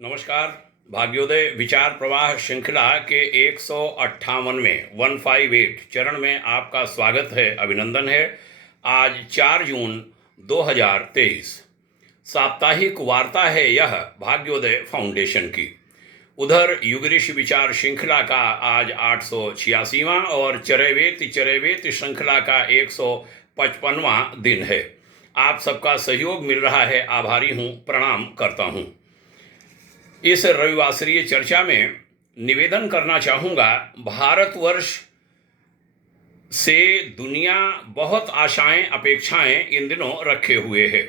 नमस्कार। भाग्योदय विचार प्रवाह श्रृंखला के 158वें 158 चरण में आपका स्वागत है, अभिनंदन है। आज 4 जून 2023 साप्ताहिक वार्ता है यह भाग्योदय फाउंडेशन की। उधर युगऋषि विचार श्रृंखला का आज 886वां और चरैवेति श्रृंखला का 155वां दिन है। आप सबका सहयोग मिल रहा है, आभारी हूँ, प्रणाम करता हूँ। इस रविवासरीय चर्चा में निवेदन करना चाहूँगा, भारतवर्ष से दुनिया बहुत आशाएं अपेक्षाएं इन दिनों रखे हुए है।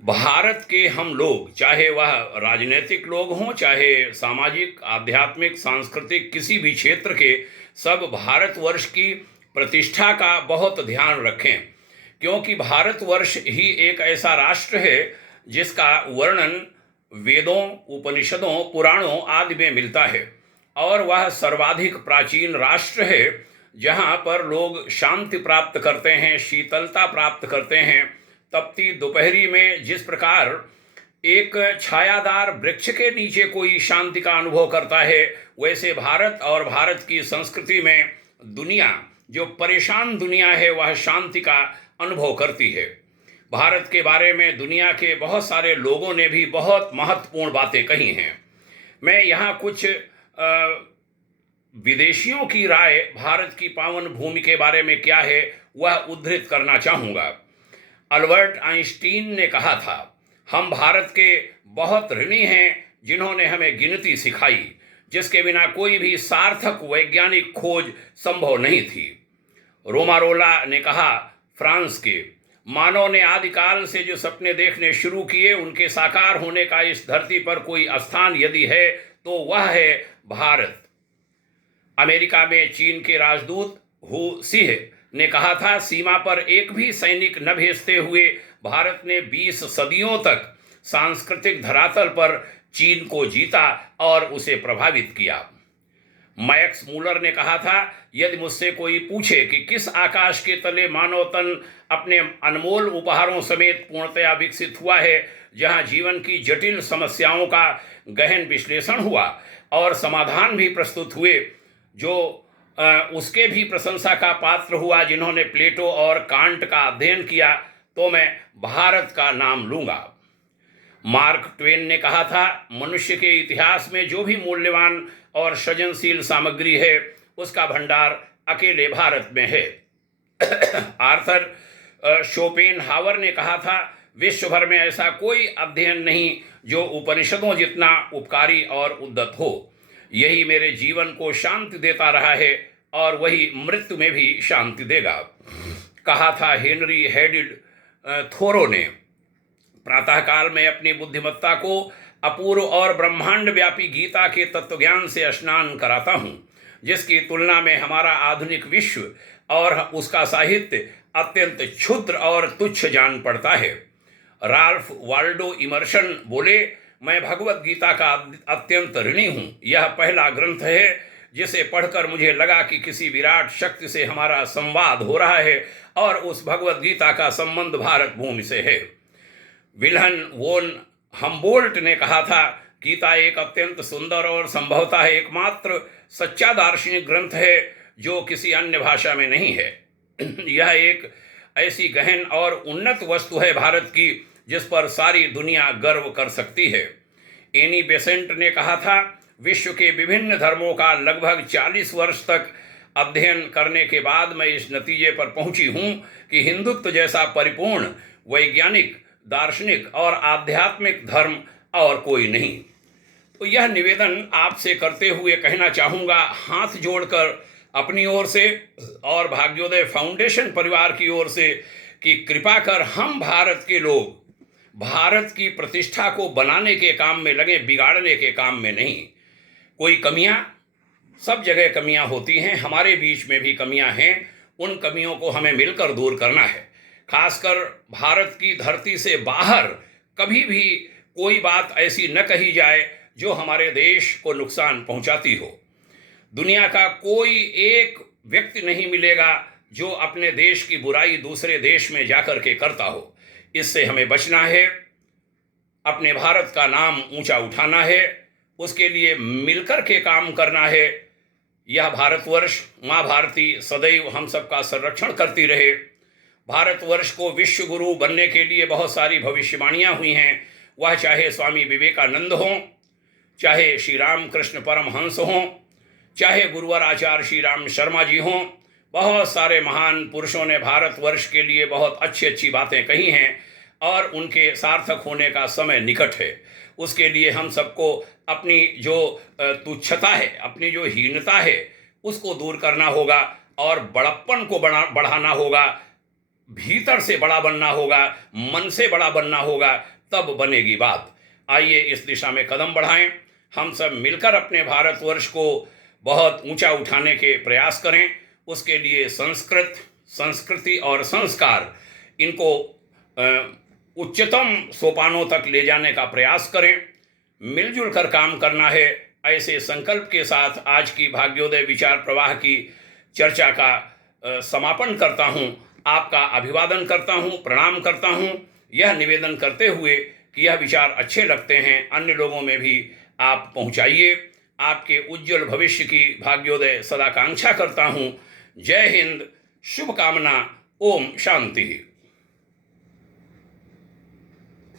भारत के हम लोग, चाहे वह राजनीतिक लोग हों, चाहे सामाजिक, आध्यात्मिक, सांस्कृतिक, किसी भी क्षेत्र के, सब भारतवर्ष की प्रतिष्ठा का बहुत ध्यान रखें, क्योंकि भारतवर्ष ही एक ऐसा राष्ट्र है जिसका वर्णन वेदों, उपनिषदों, पुराणों आदि में मिलता है और वह सर्वाधिक प्राचीन राष्ट्र है जहाँ पर लोग शांति प्राप्त करते हैं, शीतलता प्राप्त करते हैं। तपती दोपहरी में जिस प्रकार एक छायादार वृक्ष के नीचे कोई शांति का अनुभव करता है, वैसे भारत और भारत की संस्कृति में दुनिया, जो परेशान दुनिया है, वह शांति का अनुभव करती है। भारत के बारे में दुनिया के बहुत सारे लोगों ने भी बहुत महत्वपूर्ण बातें कही हैं। मैं यहाँ कुछ विदेशियों की राय भारत की पावन भूमि के बारे में क्या है वह उद्धृत करना चाहूँगा। अल्बर्ट आइंस्टीन ने कहा था, हम भारत के बहुत ऋणी हैं जिन्होंने हमें गिनती सिखाई, जिसके बिना कोई भी सार्थक वैज्ञानिक खोज संभव नहीं थी। रोमारोला ने कहा, फ्रांस के मानव ने आदिकाल से जो सपने देखने शुरू किए, उनके साकार होने का इस धरती पर कोई स्थान यदि है तो वह है भारत। अमेरिका में चीन के राजदूत हु सिह ने कहा था, सीमा पर एक भी सैनिक न भेजते हुए भारत ने 20 सदियों तक सांस्कृतिक धरातल पर चीन को जीता और उसे प्रभावित किया। मैक्स मूलर ने कहा था, यदि मुझसे कोई पूछे कि किस आकाश के तले मानव तन अपने अनमोल उपहारों समेत पूर्णतया विकसित हुआ है, जहां जीवन की जटिल समस्याओं का गहन विश्लेषण हुआ और समाधान भी प्रस्तुत हुए, जो उसके भी प्रशंसा का पात्र हुआ जिन्होंने प्लेटो और कांट का अध्ययन किया, तो मैं भारत का नाम लूँगा। मार्क ट्वेन ने कहा था, मनुष्य के इतिहास में जो भी मूल्यवान और सृजनशील सामग्री है, उसका भंडार अकेले भारत में है। आर्थर शोपेनहावर ने कहा था, विश्व भर में ऐसा कोई अध्ययन नहीं जो उपनिषदों जितना उपकारी और उद्यत हो। यही मेरे जीवन को शांति देता रहा है और वही मृत्यु में भी शांति देगा, कहा था हेनरी हेडिड थोरो ने। प्रातःकाल में अपनी बुद्धिमत्ता को अपूर्व और ब्रह्मांड व्यापी गीता के तत्वज्ञान से स्नान कराता हूँ, जिसकी तुलना में हमारा आधुनिक विश्व और उसका साहित्य अत्यंत क्षुद्र और तुच्छ जान पड़ता है। राल्फ वाल्डो इमर्सन बोले, मैं भगवत गीता का अत्यंत ऋणी हूँ। यह पहला ग्रंथ है जिसे पढ़कर मुझे लगा कि किसी विराट शक्ति से हमारा संवाद हो रहा है और उस भगवत गीता का संबंध भारत भूमि से है। विल्हन वोन हम्बोल्ट ने कहा था, गीता एक अत्यंत सुंदर और संभवतः एकमात्र सच्चा दार्शनिक ग्रंथ है जो किसी अन्य भाषा में नहीं है। यह एक ऐसी गहन और उन्नत वस्तु है भारत की, जिस पर सारी दुनिया गर्व कर सकती है। एनी बेसेंट ने कहा था, विश्व के विभिन्न धर्मों का लगभग 40 वर्ष तक अध्ययन करने के बाद मैं इस नतीजे पर पहुंची हूं कि हिंदुत्व जैसा परिपूर्ण वैज्ञानिक, दार्शनिक और आध्यात्मिक धर्म और कोई नहीं। तो यह निवेदन आपसे करते हुए कहना चाहूँगा, हाथ जोड़कर अपनी ओर से और भाग्योदय फाउंडेशन परिवार की ओर से, कि कृपा कर हम भारत के लोग भारत की प्रतिष्ठा को बनाने के काम में लगे, बिगाड़ने के काम में नहीं। कोई कमियां, सब जगह कमियां होती हैं, हमारे बीच में भी कमियां हैं, उन कमियों को हमें मिलकर दूर करना है। खासकर भारत की धरती से बाहर कभी भी कोई बात ऐसी न कही जाए जो हमारे देश को नुकसान पहुंचाती हो। दुनिया का कोई एक व्यक्ति नहीं मिलेगा जो अपने देश की बुराई दूसरे देश में जाकर के करता हो। इससे हमें बचना है। अपने भारत का नाम ऊंचा उठाना है, उसके लिए मिलकर के काम करना है। यह भारतवर्ष माँ भारती सदैव हम सबका संरक्षण करती रहे। भारतवर्ष को विश्व गुरु बनने के लिए बहुत सारी भविष्यवाणियाँ हुई हैं, वह चाहे स्वामी विवेकानंद हों, चाहे श्री रामकृष्ण परमहंस हों, चाहे गुरुवर आचार्य श्री राम शर्मा जी हों। बहुत सारे महान पुरुषों ने भारतवर्ष के लिए बहुत अच्छी अच्छी बातें कही हैं और उनके सार्थक होने का समय निकट है। उसके लिए हम सबको अपनी जो तुच्छता है, अपनी जो हीनता है, उसको दूर करना होगा और बड़प्पन को बढ़ाना होगा, भीतर से बड़ा बनना होगा, मन से बड़ा बनना होगा, तब बनेगी बात। आइए इस दिशा में कदम बढ़ाएं, हम सब मिलकर अपने भारतवर्ष को बहुत ऊंचा उठाने के प्रयास करें। उसके लिए संस्कृति और संस्कार, इनको उच्चतम सोपानों तक ले जाने का प्रयास करें। मिलजुल कर काम करना है। ऐसे संकल्प के साथ आज की भाग्योदय विचार प्रवाह की चर्चा का समापन करता हूँ। आपका अभिवादन करता हूँ, प्रणाम करता हूँ, यह निवेदन करते हुए कि यह विचार अच्छे लगते हैं, अन्य लोगों में भी आप पहुँचाइए। आपके उज्जवल भविष्य की भाग्योदय सदा कांक्षा करता हूँ। जय हिंद, शुभकामना, ओम शांति।